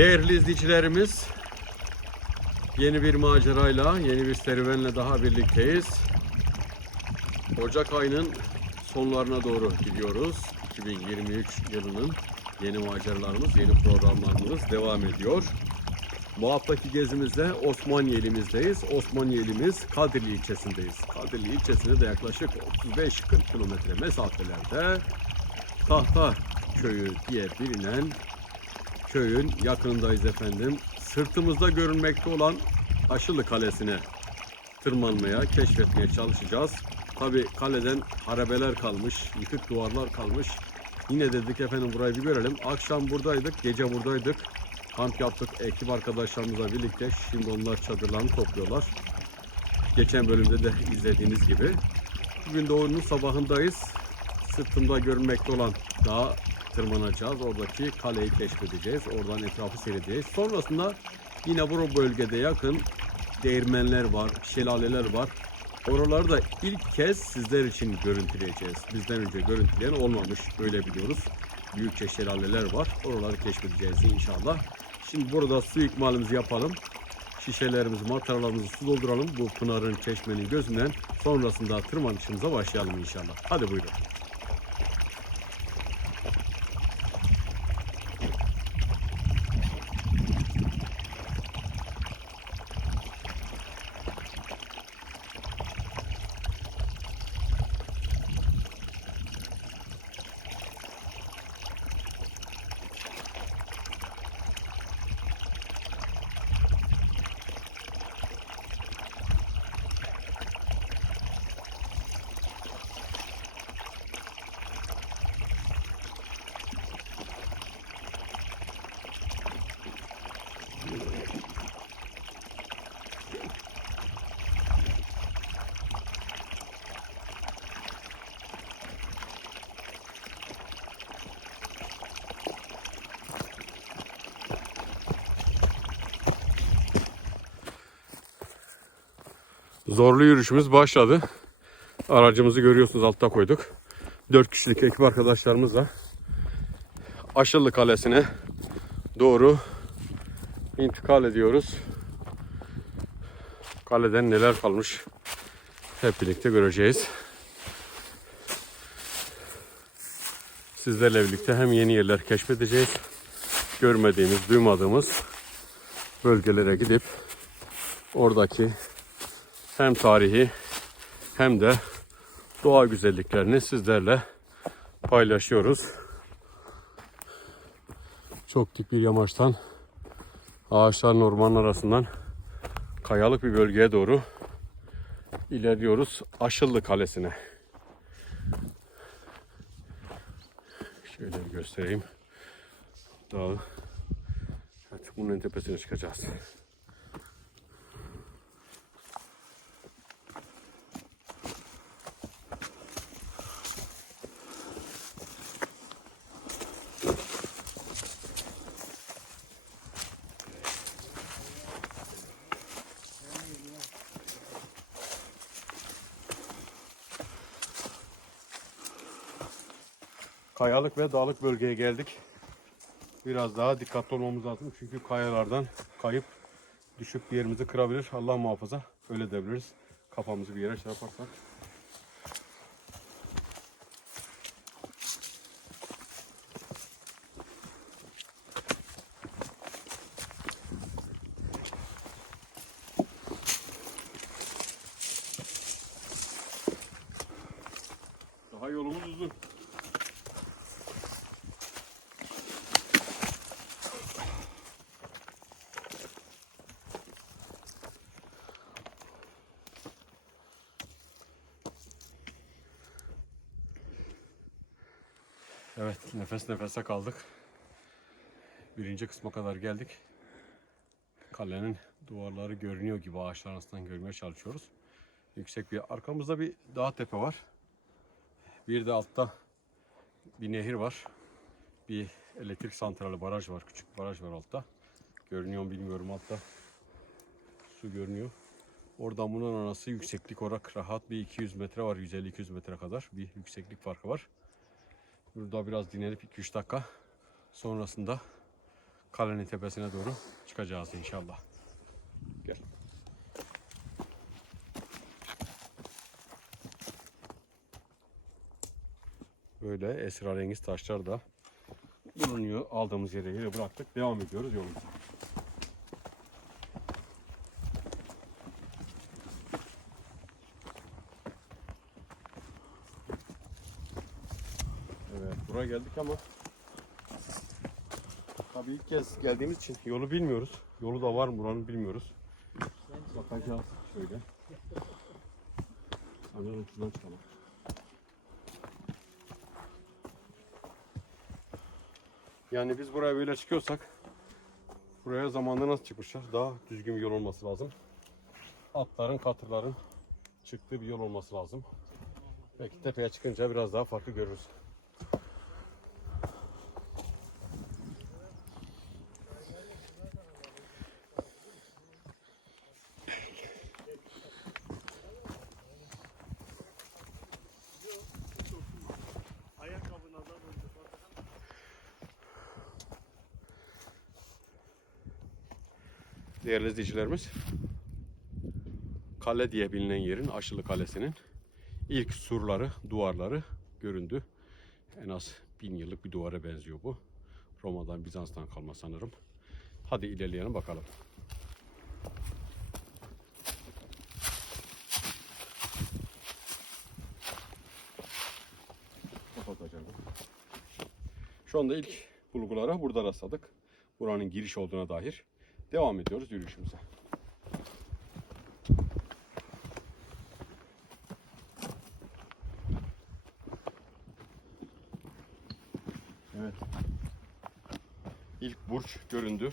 Değerli izleyicilerimiz, yeni bir macerayla, yeni bir serüvenle daha birlikteyiz. Ocak ayının sonlarına doğru gidiyoruz. 2023 yılının yeni maceralarımız, yeni programlarımız devam ediyor. Haftaki gezimizde Osmaniyelimizdeyiz. Osmaniyelimiz Kadirli ilçesindeyiz. Kadirli ilçesinde de yaklaşık 35-40 kilometre mesafelerde Tahta Köyü diye bilinen köyün yakınındayız efendim. Sırtımızda görünmekte olan Aşılı Kalesi'ne tırmanmaya, keşfetmeye çalışacağız. Tabi kaleden harabeler kalmış, yıkık duvarlar kalmış. Yine dedik efendim burayı bir görelim. Akşam buradaydık, gece buradaydık. Kamp yaptık ekip arkadaşlarımızla birlikte. Şimdi onlar çadırlarını topluyorlar. Geçen bölümde de izlediğiniz gibi. Bugün de oyunun sabahındayız. Sırtımda görünmekte olan dağa tırmanacağız. Oradaki kaleyi keşfedeceğiz. Oradan etrafı seyredeceğiz. Sonrasında yine bu bölgede yakın değirmenler var, şelaleler var. Oraları da ilk kez sizler için görüntüleyeceğiz. Bizden önce görüntüleyen olmamış. Öyle biliyoruz. Büyükçe şelaleler var. Oraları keşfedeceğiz inşallah. Şimdi burada su ikmalimizi yapalım. Şişelerimizi, mataralarımızı su dolduralım. Bu pınarın, çeşmenin gözünden. Sonrasında tırmanışımıza başlayalım inşallah. Hadi buyurun. Zorlu yürüyüşümüz başladı. Aracımızı görüyorsunuz altta koyduk. 4 kişilik ekip arkadaşlarımızla Aşılı Kalesi'ne doğru intikal ediyoruz. Kaleden neler kalmış hep birlikte göreceğiz. Sizlerle birlikte hem yeni yerler keşfedeceğiz. Görmediğimiz, duymadığımız bölgelere gidip oradaki hem tarihi hem de doğa güzelliklerini sizlerle paylaşıyoruz. Çok dik bir yamaçtan ağaçların ormanın arasından kayalık bir bölgeye doğru ilerliyoruz. Aşıllı Kalesi'ne. Şöyle bir göstereyim. Dağı. Evet, bunun tepesine çıkacağız. Kayalık ve dağlık bölgeye geldik. Biraz daha dikkatli olmamız lazım. Çünkü kayalardan kayıp düşüp bir yerimizi kırabilir. Allah muhafaza öyle de biliriz. Kafamızı bir yere çarparsak. Evet, nefes nefese kaldık. Birinci kısma kadar geldik. Kalenin duvarları görünüyor gibi ağaçlar arasından görmeye çalışıyoruz. Yüksek bir arkamızda bir dağ tepe var. Bir de altta bir nehir var. Bir elektrik santrali baraj var. Küçük baraj var altta. Görünüyor mu bilmiyorum altta. Su görünüyor. Oradan bunun arası yükseklik olarak rahat bir 200 metre var. 150-200 metre kadar bir yükseklik farkı var. Burada biraz dinlenip 2-3 dakika sonrasında kalenin tepesine doğru çıkacağız inşallah. Gel. Böyle esrarengiz taşlar da bulunuyor. Aldığımız yere yere bıraktık. Devam ediyoruz yolumuza. Evet, buraya geldik ama tabii ilk kez geldiğimiz için yolu bilmiyoruz. Yolu da var mı buranın bilmiyoruz. Bakacağız şöyle. Sanırım şuradan çıkalım. Yani biz buraya böyle çıkıyorsak buraya zamanında nasıl çıkmışlar? Daha düzgün bir yol olması lazım. Atların, katırların çıktığı bir yol olması lazım. Belki tepeye çıkınca biraz daha farklı görürüz. Değerli izleyicilerimiz, kale diye bilinen yerin Aşılı Kalesi'nin ilk surları, duvarları göründü. En az bin yıllık bir duvara benziyor bu. Roma'dan, Bizans'tan kalma sanırım. Hadi ilerleyelim bakalım. Şu anda ilk bulgulara burada rastladık. Buranın giriş olduğuna dair. Devam ediyoruz yürüyüşümüze. Evet. İlk burç göründü.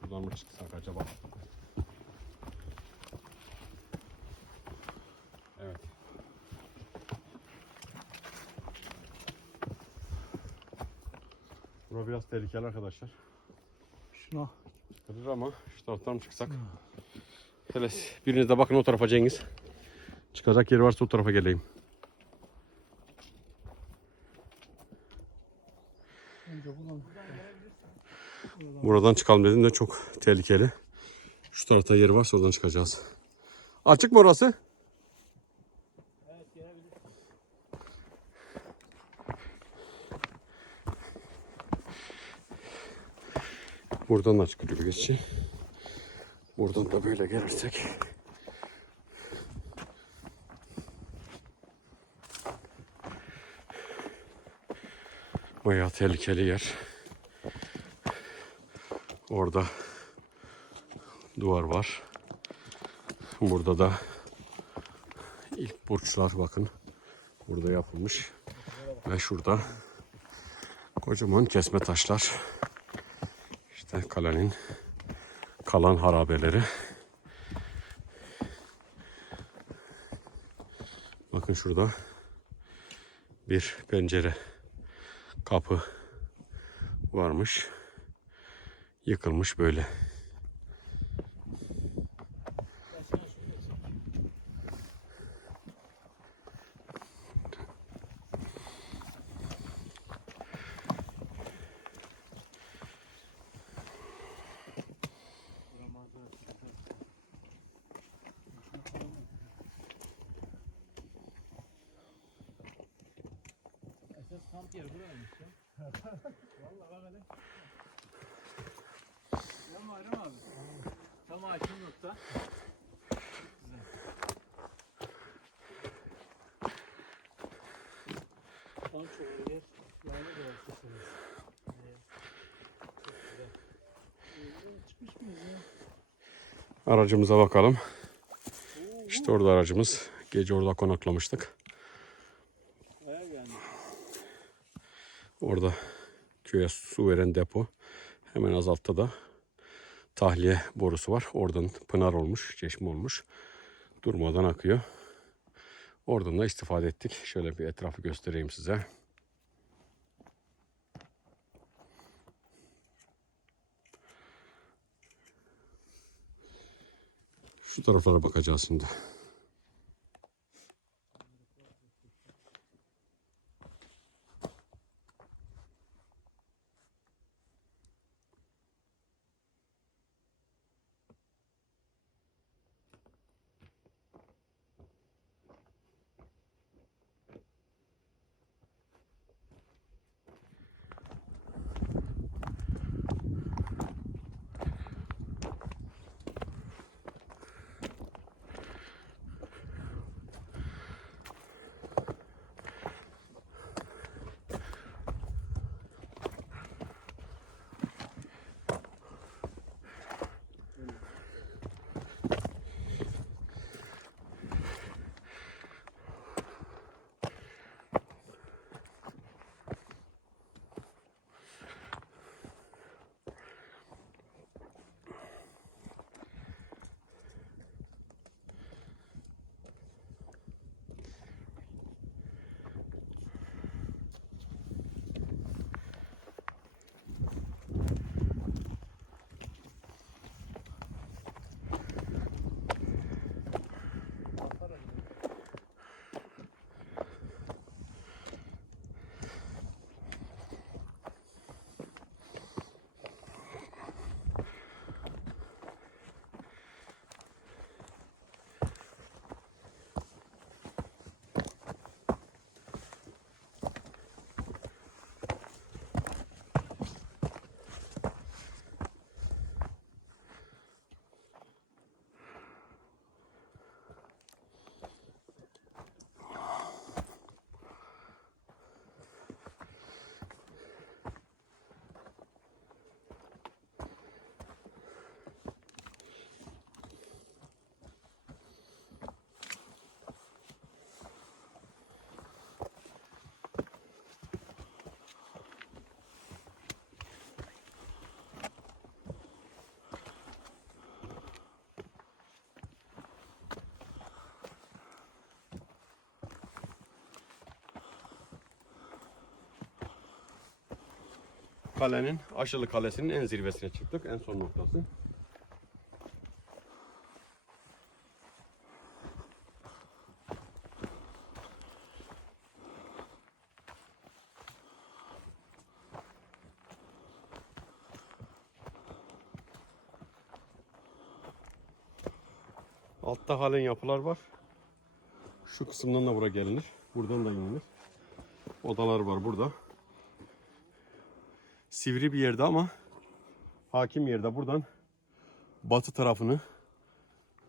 Şuradan mı çıksak acaba? Evet. Bura biraz tehlikeli arkadaşlar. Şuna. Çıkarır ama şu taraftan mı çıksak? Hele biriniz de bakın o tarafa Cengiz. Çıkacak yeri varsa o tarafa geleyim. Buradan çıkalım dedim de çok tehlikeli. Şu tarafta yeri varsa oradan çıkacağız. Açık mı orası? Buradan da çıkıyor geçi. Buradan da böyle gelirsek. Bayağı tehlikeli yer. Orada duvar var. Burada da ilk burçlar bakın. Burada yapılmış. Ve şurada kocaman kesme taşlar. İşte kalenin kalan harabeleri. Bakın şurada bir pencere kapı varmış. Yıkılmış böyle. Kamp yeri buraymış ya. Vallahi bak hele. Ya Muharrem abi. Tam hakim nokta. Tam dolaşıyorsunuz. Evet. Çok güzel. Ee, Çıkmış mıyız ya? Aracımıza bakalım. İşte orada aracımız. Gece orada konaklamıştık. Orada köye su veren depo. Hemen az altta da tahliye borusu var. Oradan pınar olmuş, çeşme olmuş. Durmadan akıyor. Oradan da istifade ettik. Şöyle bir etrafı göstereyim size. Şu taraflara bakacağız şimdi. Kalenin, Aşılı Kalesi'nin en zirvesine çıktık. En son noktası. Altta halen yapılar var. Şu kısımdan da buraya gelinir. Buradan da inilir. Odalar var burada. Sivri bir yerde ama hakim yerde buradan batı tarafını,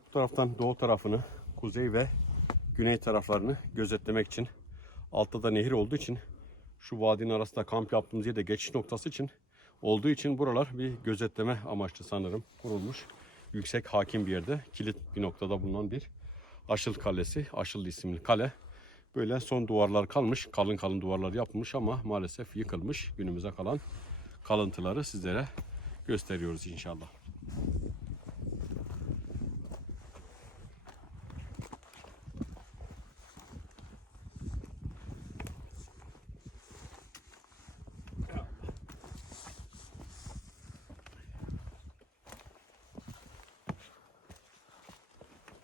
bu taraftan doğu tarafını, kuzey ve güney taraflarını gözetlemek için altta da nehir olduğu için şu vadinin arasında kamp yaptığımız yerde geçiş noktası için olduğu için buralar bir gözetleme amaçlı sanırım kurulmuş. Yüksek hakim bir yerde kilit bir noktada bulunan bir Aşıl Kalesi, Aşıl isimli kale. Böyle son duvarlar kalmış, kalın kalın duvarlar yapılmış ama maalesef yıkılmış. Günümüze kalan kalıntıları sizlere gösteriyoruz inşallah.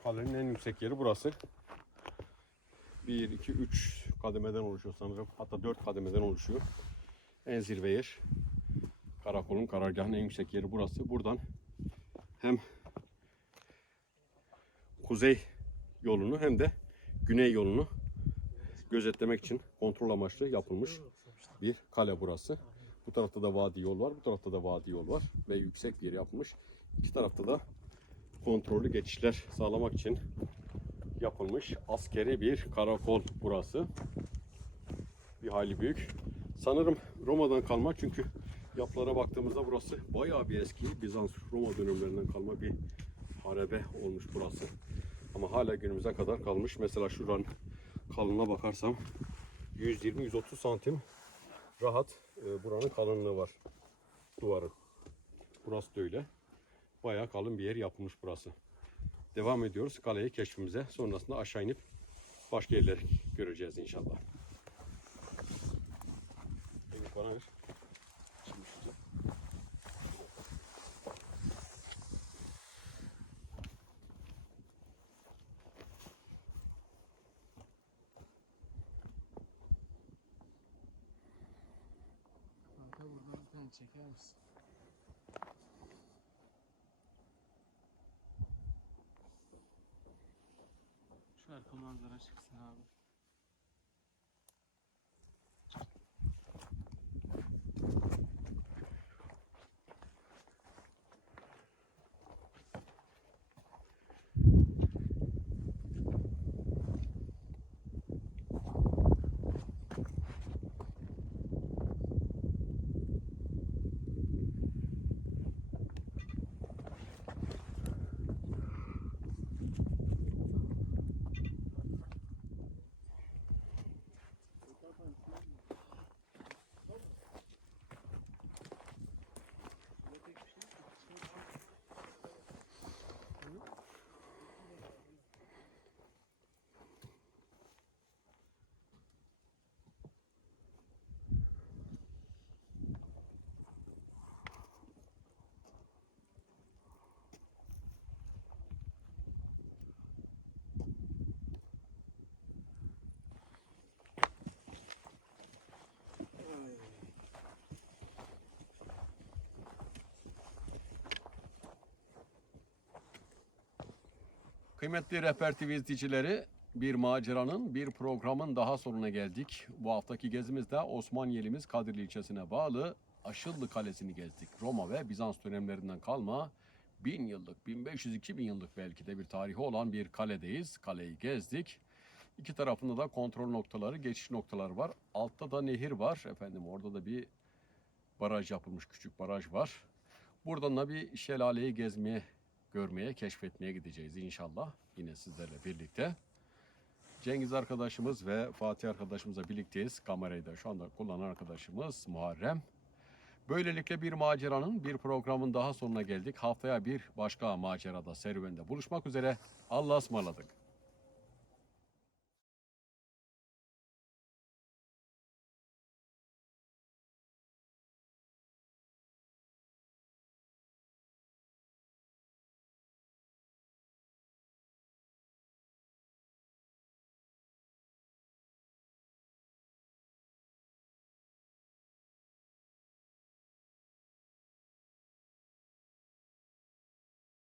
Kalenin en yüksek yeri burası. 1, 2, 3 kademeden oluşuyor sanırım. Hatta 4 kademeden oluşuyor. En zirve yer. Karakolun karargahının en yüksek yeri burası. Buradan hem kuzey yolunu hem de güney yolunu gözetlemek için kontrol amaçlı yapılmış bir kale burası. Bu tarafta da vadi yol var, bu tarafta da vadi yol var ve yüksek bir yer yapılmış. İki tarafta da kontrollü geçişler sağlamak için yapılmış askeri bir karakol burası. Bir hayli büyük. Sanırım Roma'dan kalma çünkü yapılara baktığımızda burası bayağı bir eski Bizans Roma dönemlerinden kalma bir harabe olmuş burası. Ama hala günümüze kadar kalmış. Mesela şuranın kalınlığına bakarsam 120-130 santim rahat e, buranın kalınlığı var duvarın. Burası da öyle. Bayağı kalın bir yer yapılmış burası. Devam ediyoruz kaleyi keşfimize. Sonrasında aşağı inip başka yerleri göreceğiz inşallah. Bana ver. Şimdi şurada. Kanka tane çeker misin? Şu arka manzara çıksın abi. Kıymetli Rehber TV izleyicileri, bir maceranın, bir programın daha sonuna geldik. Bu haftaki gezimizde Osmaniyelimiz Kadirli ilçesine bağlı Aşıllı Kalesi'ni gezdik. Roma ve Bizans dönemlerinden kalma 1000 yıllık, 1500-2000 yıllık belki de bir tarihi olan bir kaledeyiz. Kaleyi gezdik. İki tarafında da kontrol noktaları, geçiş noktaları var. Altta da nehir var. Efendim orada da bir baraj yapılmış, küçük baraj var. Buradan da bir şelaleyi gezmeye görmeye, keşfetmeye gideceğiz inşallah. Yine sizlerle birlikte. Cengiz arkadaşımız ve Fatih arkadaşımızla birlikteyiz. Kamerayı da şu anda kullanan arkadaşımız Muharrem. Böylelikle bir maceranın, bir programın daha sonuna geldik. Haftaya bir başka macerada, serüvende buluşmak üzere. Allah'a ısmarladık.